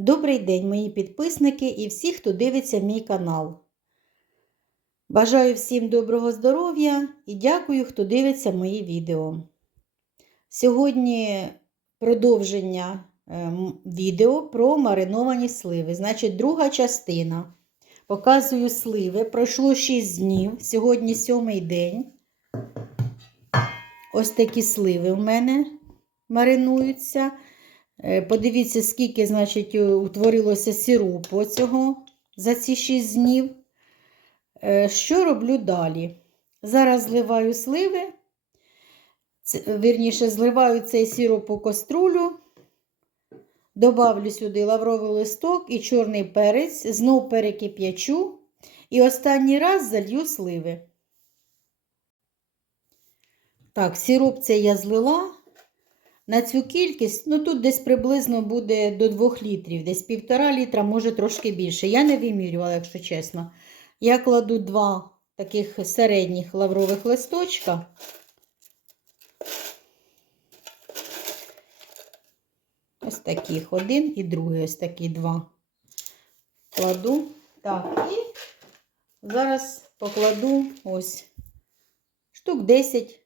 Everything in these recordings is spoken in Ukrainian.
Добрий день, мої підписники і всі, хто дивиться мій канал. Бажаю всім доброго здоров'я і дякую, хто дивиться мої відео. Сьогодні продовження е, відео про мариновані сливи. Значить, друга частина. Показую сливи. Пройшло 6 днів. Сьогодні сьомий день. Ось такі сливи в мене маринуються. Е, Подивіться, скільки, значить, е, утворилося сиропу цього за ці 6 днів. Е, Що роблю далі? Зараз зливаю сливи, вірніше, зливаю цей сироп у каструлю, добавлю сюди лавровий листок і чорний перець, знов перекип'ячу і останній раз залью сливи. Так, сироп цей я злила. На цю кількість, ну тут десь приблизно буде до 2 літрів, десь півтора літра, може трошки більше. Я не вимірювала, якщо чесно. Я кладу два таких середніх лаврових листочка. Ось таких один і другий, ось такі два. Кладу. Так, і зараз покладу ось штук 10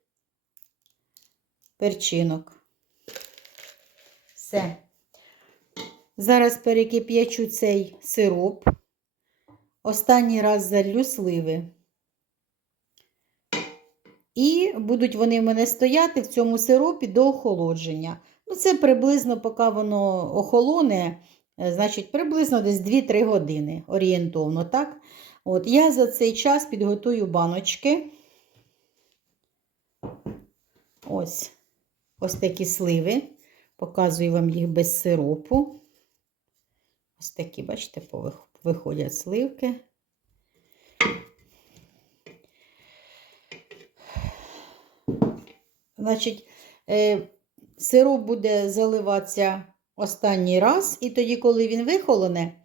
перчинок. Все. Зараз перекип'ячу цей сироп. Останній раз залью сливи. І будуть вони в мене стояти в цьому сиропі до охолодження. Ну, це приблизно, поки воно охолоне, е, значить, приблизно десь 2-3 години орієнтовно, так? От, я за цей час підготую баночки. Ось, ось такі сливи. Показую вам їх без сиропу. Ось такі, бачите, виходять сливки. Значить, е, сироп буде заливатися останній раз, і тоді, коли він вихолоне,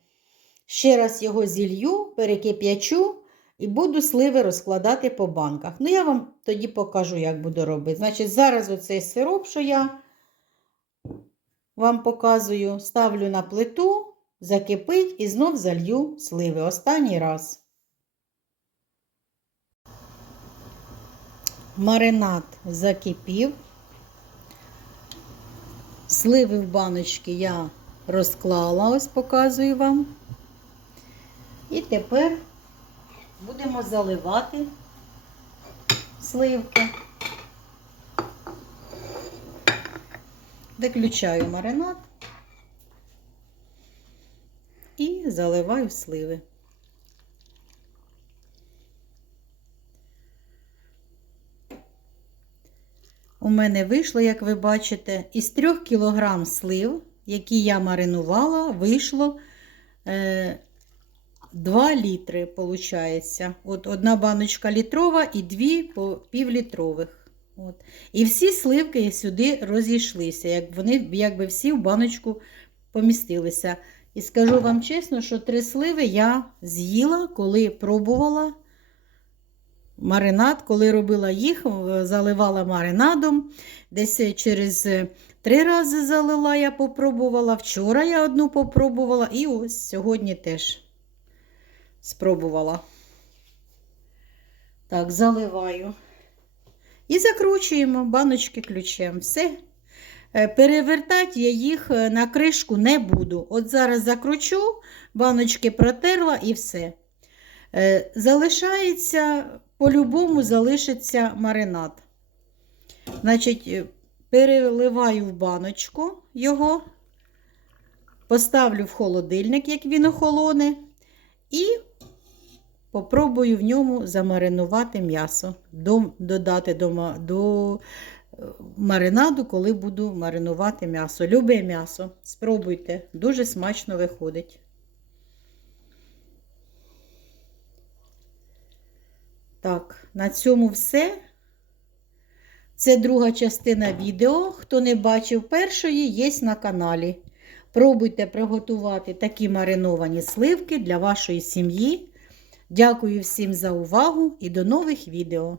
ще раз його зілью, перекип'ячу і буду сливи розкладати по банках. Ну, я вам тоді покажу, як буду робити. Значить, зараз оцей сироп, що я вам показую, ставлю на плиту, закипить і знов залью сливи. Останній раз. Маринад закипів. Сливи в баночки я розклала, ось показую вам. І тепер будемо заливати сливки. Виключаю маринад і заливаю сливи. У мене вийшло, як ви бачите, із 3 кг слив, які я маринувала, вийшло е, 2 літри. Получається. От одна баночка літрова і дві по півлітрових. От. І всі сливки сюди розійшлися, як вони якби всі в баночку помістилися. І скажу вам чесно, що три сливи я з'їла, коли пробувала маринад, коли робила їх, е, заливала маринадом. Десь через е, три рази залила, я попробувала. Вчора я одну попробувала, і ось сьогодні теж спробувала. Так, заливаю. І закручуємо баночки ключем. Все. Е, Перевертати я їх е, на кришку не буду. От зараз закручу, баночки протерла і все. Е, Залишається, по-любому залишиться маринад. Значить, переливаю в баночку його, поставлю в холодильник, як він охолоне, і попробую в ньому замаринувати м'ясо, до- додати до, до е, маринаду, коли буду маринувати м'ясо. Любе м'ясо. Спробуйте, дуже смачно виходить. Так, на цьому все. Це друга частина відео. Хто не бачив першої, є на каналі. Пробуйте приготувати такі мариновані сливки для вашої сім'ї. Дякую всім за увагу і до нових відео.